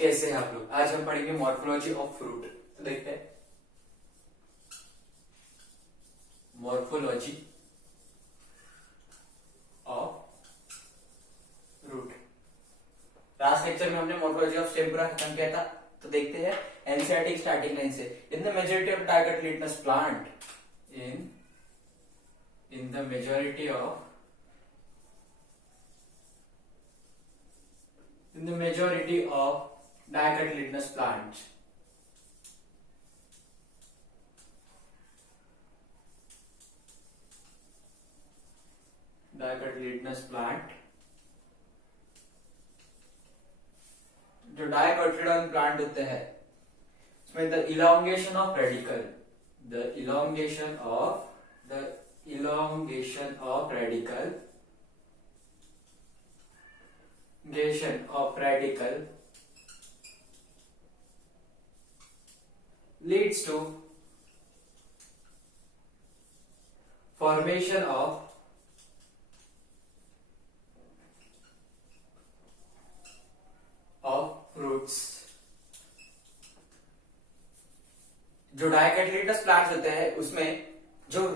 कैसे हैं आप लोग। आज हम पढ़ेंगे मॉर्फोलॉजी ऑफ फ्रूट। तो देखते हैं morphology of fruit. Last lecture में हमने मॉर्फोलॉजी ऑफ स्टेम पूरा खत्म किया था। तो देखते हैं एनसीईआरटी स्टार्टिंग लाइन से। In the majority of dicotyledonous plant in the majority of dicotyledonous plants, जो डाइकोटिलेडोन प्लांट होते हैं उसमें the elongation of radical leads to formation of fruits। जो डाइकोटिलेडोनस प्लांट्स होते हैं उसमें जो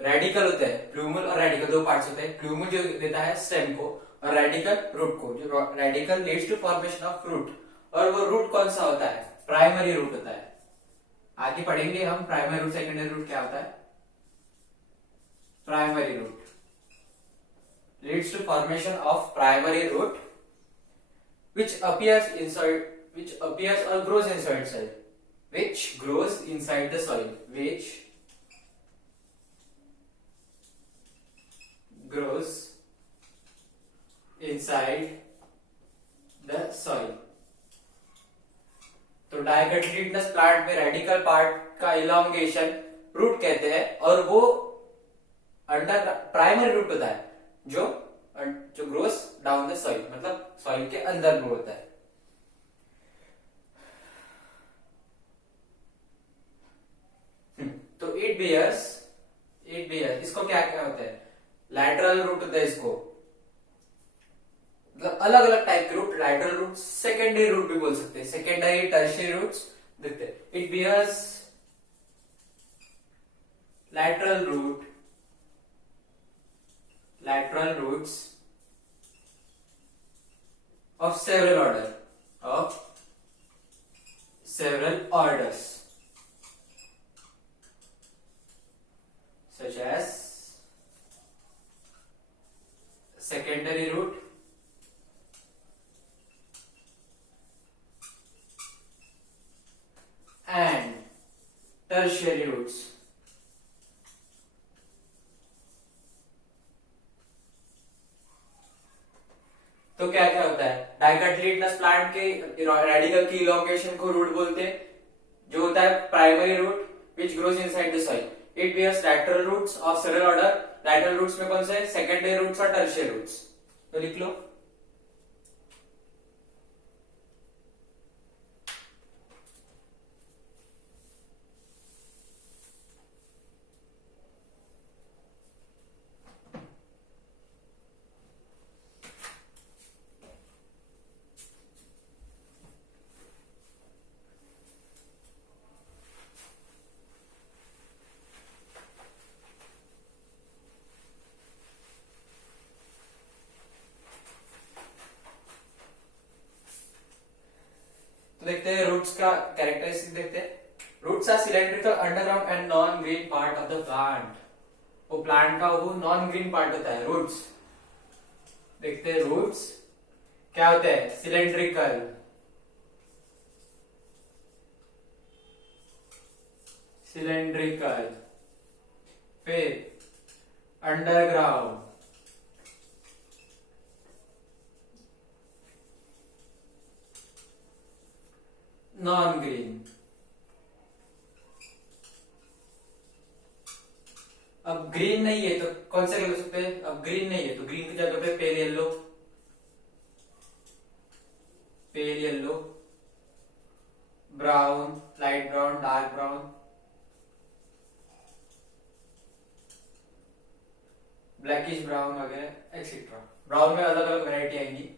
रेडिकल होते हैं, प्लूमल और रेडिकल दो पार्ट्स होते हैं। प्लूमल जो देता है स्टेम को और रेडिकल रूट को। जो radical leads to formation of fruit. और वो रूट कौन सा होता है? प्राइमरी रूट होता है। आगे पढ़ेंगे हम प्राइमरी रूट सेकेंडरी रूट क्या होता है। Primary root leads to formation of primary root which appears or grows inside soil, which grows inside the soil, तो डाइकोटिलेडोनस प्लांट में रेडिकल पार्ट का इलोंगेशन रूट कहते हैं और वो अंडर प्राइमरी रूट होता है जो ग्रोस डाउन द सॉइल, मतलब सॉइल के अंदर ग्रो होता है। तो इट बियर्स इसको क्या क्या होता है? लैटरल रूट होता है इसको, मतलब अलग अलग टाइप के root. Lateral root, secondary root भी बोल सकते हैं, सेकेंडरी टर्शियरी रूट्स देखते हैं। It bears lateral roots of several orders such as secondary root, and tertiary roots। तो क्या क्या होता है? डाइकोटिलेडोनस प्लांट के रेडिकल की इलोंगेशन को रूट बोलते हैं, जो होता है primary root which grows inside the soil. It bears lateral roots of several order. Lateral roots में कौन से? सेकेंडरी रूट्स और टर्शियरी रूट्स। तो लिख लो। देखते हैं रूट्स का कैरेक्टरिस्टिक देखते हैं। Roots are cylindrical underground and non green part of the plant. वो प्लांट का वो नॉन ग्रीन पार्ट होता है रूट्स। देखते हैं रूट्स क्या होते हैं? सिलेंड्रिकल, फिर अंडरग्राउंड, नॉन ग्रीन। अब ग्रीन नहीं है तो कौन से कलर हो सकते हैं? अब ग्रीन नहीं है तो ग्रीन की जगह पे pale yellow, brown, light brown, dark brown, blackish brown वगैरह एक्सेट्रा। ब्राउन में अलग अलग वैरायटी आएंगी।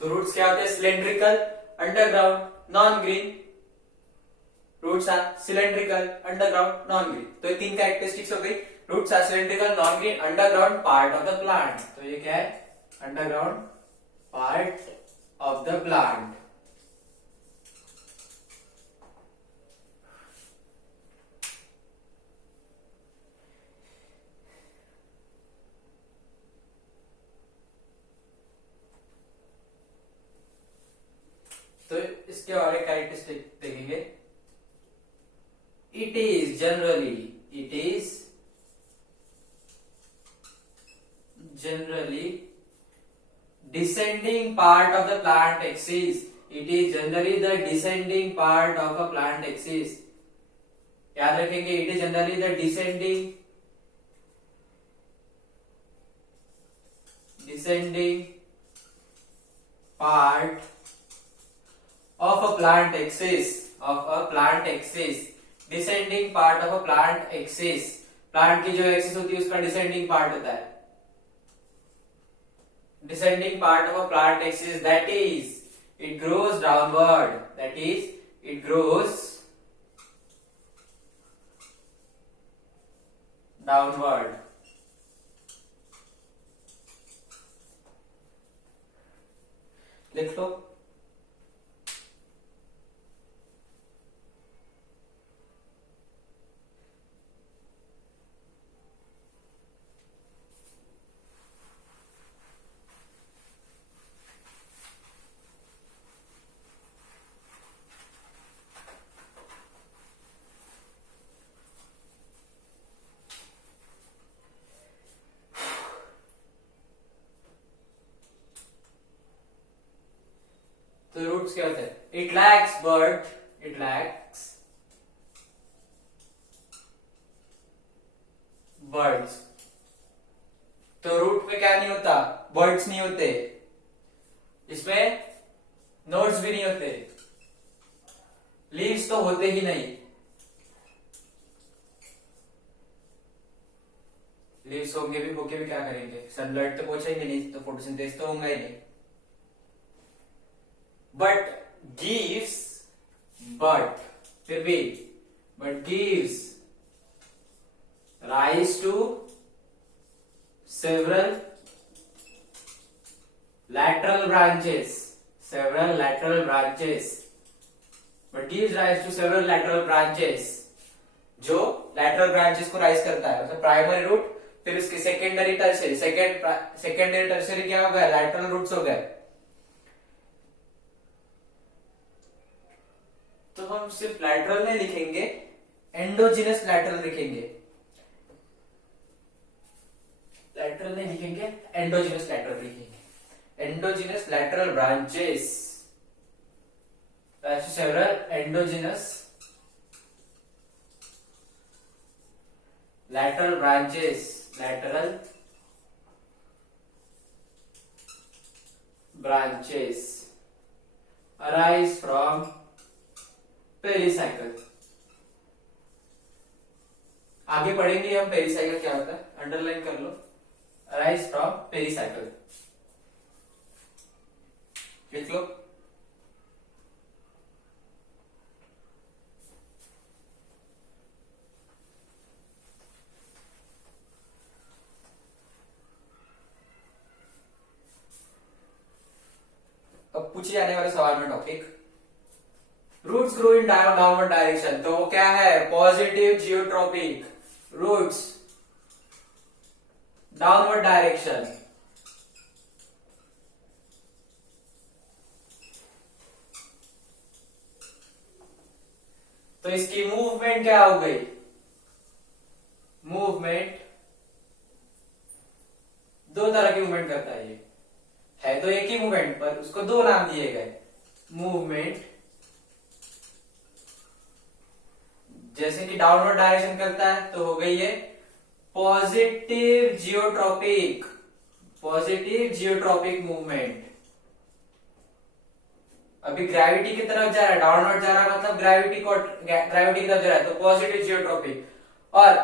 तो रूट्स क्या होते हैं? Cylindrical, underground, non green. Roots are cylindrical, underground, non green. तो ये तीन कैरेक्टरिस्टिक्स हो गई। Roots are cylindrical, non green, underground part of the plant. तो ये क्या है? Underground part of the plant. तो इसके और एक कैरेक्टरिस्टिक देखेंगे। It is generally descending part of the plant axis. It is generally the descending part of a plant axis. याद रखेंगे, it is generally the descending part of a plant axis. Descending part of a plant axis. Plant की जो एक्सिस होती है उसका descending part होता है। Descending part of a plant axis, that is, it grows downward. लिख लो। तो रूट्स क्या होते हैं? It lacks birds. तो रूट में क्या नहीं होता? बर्ड्स नहीं होते, इसमें नोड्स भी नहीं होते, लीव्स तो होते ही नहीं। लीव्स होंगे भी, होके भी क्या करेंगे? सनलाइट तो पहुंचेंगे नहीं, तो फोटोसिंथेसिस तो होगा ही नहीं। but gives rise to several lateral branches. जो lateral branches को राइज करता है, मतलब प्राइमरी रूट, फिर उसके सेकेंडरी टर्शियरी। सेकेंडरी टर्शियरी क्या हो गया? लैटरल रूट्स हो गए। तो हम सिर्फ लैटरल नहीं लिखेंगे, एंडोजिनस लैटरल लिखेंगे। Endogenous lateral branches, several endogenous lateral branches arise from pericycle. आगे पढ़ेंगे हम पेरिसाइकिल क्या होता है, अंडरलाइन कर लो। अराइज फ्रॉम पेरिसाइकिल लिख लो। अब पूछे जाने वाले सवाल में topic roots grow in downward direction. तो वो क्या है? Positive geotropic roots, downward direction. तो इसकी मूवमेंट क्या हो गई? मूवमेंट दो तरह की मूवमेंट करता है। ये है तो एक ही मूवमेंट, पर उसको दो नाम दिए गए। मूवमेंट जैसे कि डाउनवर्ड डायरेक्शन करता है तो हो गई ये पॉजिटिव जियोट्रॉपिक मूवमेंट। अभी ग्रेविटी की तरफ जा रहा है, डाउनवर्ड जा रहा है, मतलब ग्रेविटी की तरफ जा रहा है, तो पॉजिटिव जियोट्रॉपिक। और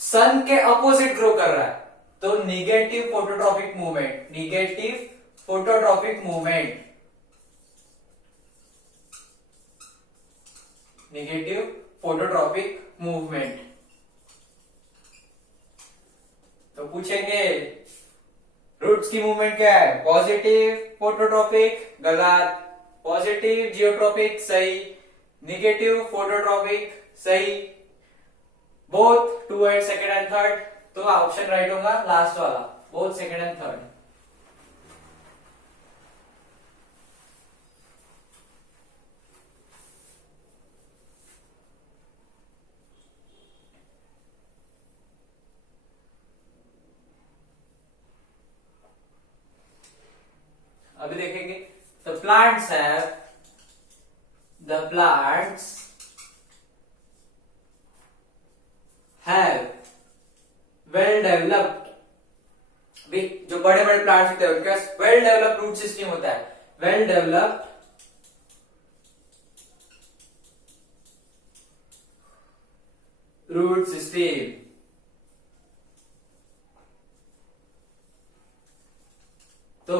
सन के अपोजिट ग्रो कर रहा है तो negative phototropic movement. Negative phototropic movement. तो पूछेंगे रूट्स की मूवमेंट क्या है, पॉजिटिव फोटोट्रॉपिक गलत, पॉजिटिव जियोट्रॉपिक सही, नेगेटिव फोटोट्रॉपिक सही, both two and second and third. तो ऑप्शन राइट होगा लास्ट वाला, बोथ सेकेंड एंड थर्ड। अभी देखेंगे the plants have well developed, भी जो बड़े बड़े प्लांट्स होते हैं उनके पास वेल डेवलप्ड रूट सिस्टम होता है, वेल डेवलप्ड रूट सिस्टम। तो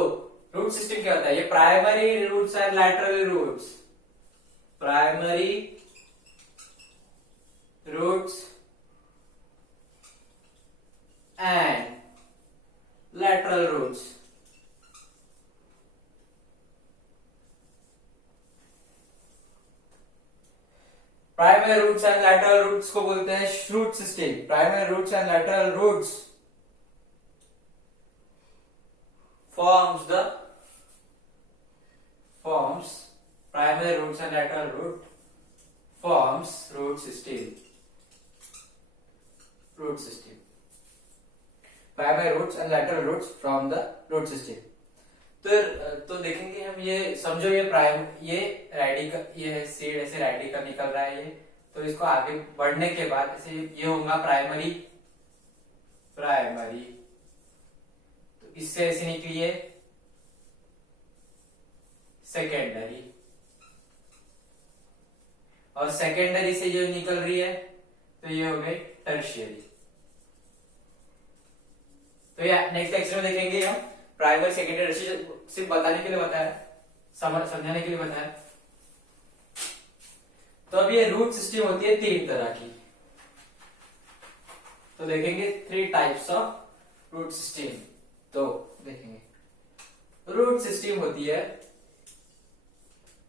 रूट सिस्टम क्या होता है, ये primary roots and lateral roots, primary roots and lateral roots। Primary roots and lateral roots को बोलते हैं shoot system. Primary roots and lateral roots forms primary roots and lateral root forms root system। Primary roots and lateral roots from the root system। तो देखेंगे हम, ये समझो ये रेडिकल, ये सीड ऐसे रेडिकल निकल रहा है ये, तो इसको आगे बढ़ने के बाद ऐसे ये होगा प्राइमरी, तो इससे ऐसे निकली है सेकेंडरी, और सेकेंडरी से जो निकल रही है तो ये हो गई टर्शियरी। तो या नेक्स्ट लेक्चर में देखेंगे हम प्राइमरी सेकेंडरी टर्शियरी, सिर्फ बताने के लिए बताया, समझाने के लिए बताया। तो अब ये रूट सिस्टम होती है 3 तरह की, तो देखेंगे 3 टाइप्स ऑफ रूट सिस्टम। तो देखेंगे रूट सिस्टम होती है,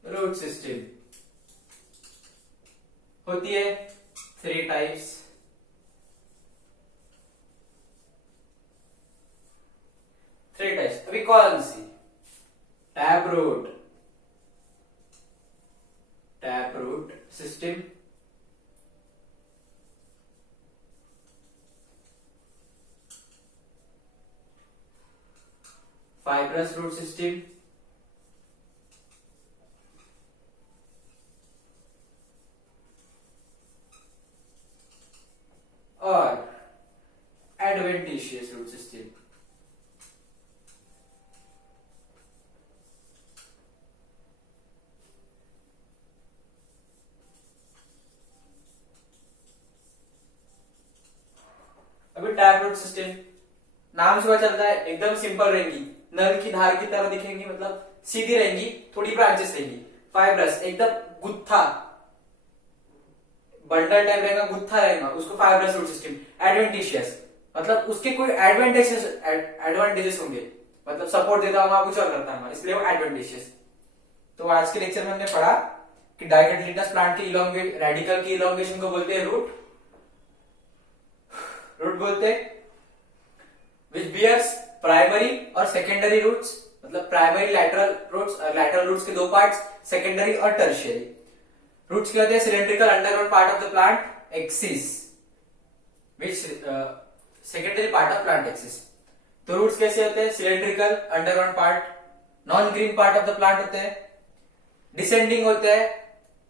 रूट सिस्टम होती है 3 टाइप्स। अभी कौन सी, tap root system, fibrous root system, और एडवेंटिशियस रूट सिस्टम। अभी टैप रूट सिस्टम नाम से पता चलता है एकदम सिंपल रहेगी, नल की धार की तरह दिखेंगी, मतलब सीधी रहेंगी, थोड़ी ब्रांचेस रहेंगी। फाइब्रस एकदम गुत्था, बंडल टाइप रहेगा, गुत्था रहेगा, उसको फाइब्रस रूट सिस्टम। एडवेंटिशियस मतलब उसके कोई एडवांटेजेस होंगे, मतलब सपोर्ट देता होगा, कुछ और करता होगा, इसलिए वो एडवेंटिशियस। तो आज के लेक्चर में हमने पढ़ा कि डाइकोटिलेडोनस प्लांट के रेडिकल की इलोंगेशन को बोलते हैं रूट बोलते हैं, विच बियर्स प्राइमरी और सेकेंडरी रूट्स, मतलब प्राइमरी लैटरल रूट्स के 2 पार्ट्स, सेकेंडरी और टर्शियरी। रूट्स क्या होते हैं, cylindrical underground part of the plant axis, which secondary part of plant axis. तो रूट्स कैसे होते हैं, cylindrical underground part, non green part of the plant होते हैं, डिसेंडिंग होते हैं,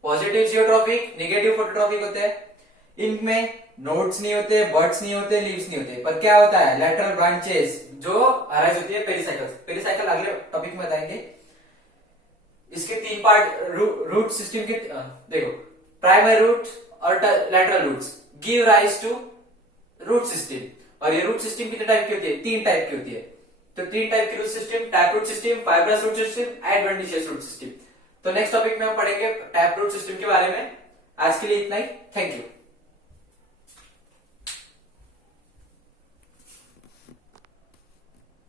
पॉजिटिव जियोट्रॉपिक, नेगेटिव फोटोट्रॉपिक होते हैं। इनमें नोड्स नहीं होते, बड्स नहीं होते, लीव्स नहीं होते, पर क्या होता है, लैटरल ब्रांचेस जो अराइज होती है, पेरिसाइकिल अगले टॉपिक में बताएंगे। इसके 3 पार्ट रूट सिस्टम के, देखो प्राइमरी रूट और lateral roots give rise to root system. और ये रूट सिस्टम कितने टाइप की होती है, 3 टाइप की होती है। तो 3 टाइप की root system, tap root system, fibrous root system, adventitious root system. तो नेक्स्ट टॉपिक में हम पढ़ेंगे टैप रूट सिस्टम के बारे में। आज के लिए इतना ही, थैंक यू।